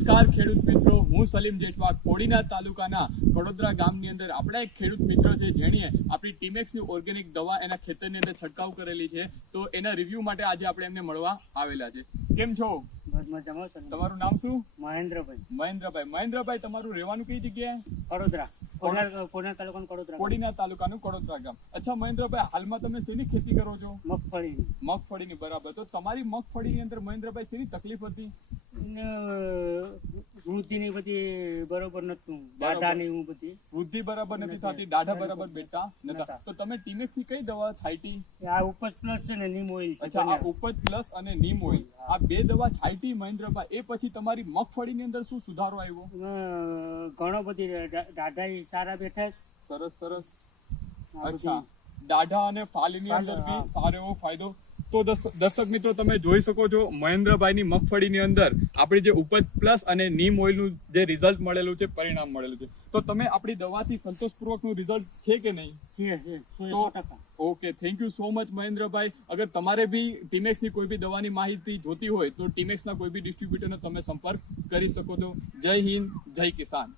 નમસ્કાર ખેડૂત મિત્રો, હું સલીમ જેઠવા કોડીનાર તાલુકાના કડોદરા ગામની અંદર આપણા એક ખેડૂત મિત્ર છે જેણીએ આપણી ટીમેક્સની ઓર્ગેનિક દવા એના ખેતરની અંદર છંટકાવ કરેલી છે. તો એના રિવ્યુ માટે આજે આપણે એમને મળવા આવેલા છે. કેમ છો? તમારું નામ શું? મહેન્દ્રભાઈ, તમારું રહેવાનું કઈ જગ્યાએ? કડોદરા, કોડીનાર તાલુકાનું કડોદરા ગામ. અચ્છા મહેન્દ્રભાઈ, હાલમાં તમે શેની ખેતી કરો છો? મગફળીની. બરાબર. તો તમારી મગફળીની અંદર મહેન્દ્રભાઈ શેની તકલીફ હતી? વૃદ્ધિની બધી બરોબર નતું, દાઢાની બધી વૃદ્ધિ બરાબર નથી થતી, દાઢા બરાબર બેઠા નતા. તો તમે ટીમેક્સ ની કઈ દવા છાંટી? આ ઉપજ પ્લસ છે ને નીમ ઓઇલ. અચ્છા, આ ઉપજ પ્લસ અને નીમ ઓઇલ, આ બે દવા છાંટી મહેન્દ્રભાઈ. એ પછી તમારી મગફળીની અંદર શું સુધારો આવ્યો? ઘણો બધી દાઢા સારા બેઠા. સરસ. અચ્છા, દાઢા અને ફાલીની અંદર બી સારો એવો ફાયદો. તો દર્શક મિત્રો, તમે જોઈ શકો છો મહેન્દ્રભાઈની મગફળીની અંદર આપણી જે ઉપજ પ્લસ અને નીમ ઓઇલનું જે રિઝલ્ટ મળેલું છે, પરિણામ મળેલું છે. તો તમે આપણી દવાથી સંતોષપૂર્વકનું રિઝલ્ટ છે કે નહીં? છે. Okay, thank you so much Mahendrabhai. અગર તમારે બી ટીમેક્સની કોઈ બી દવાની માહિતી જોતી હોય તો ટીમેક્સના કોઈ બી ડિસ્ટ્રીબ્યુટરનો તમે સંપર્ક કરી શકો છો. જય હિન્દ, જય કિસાન.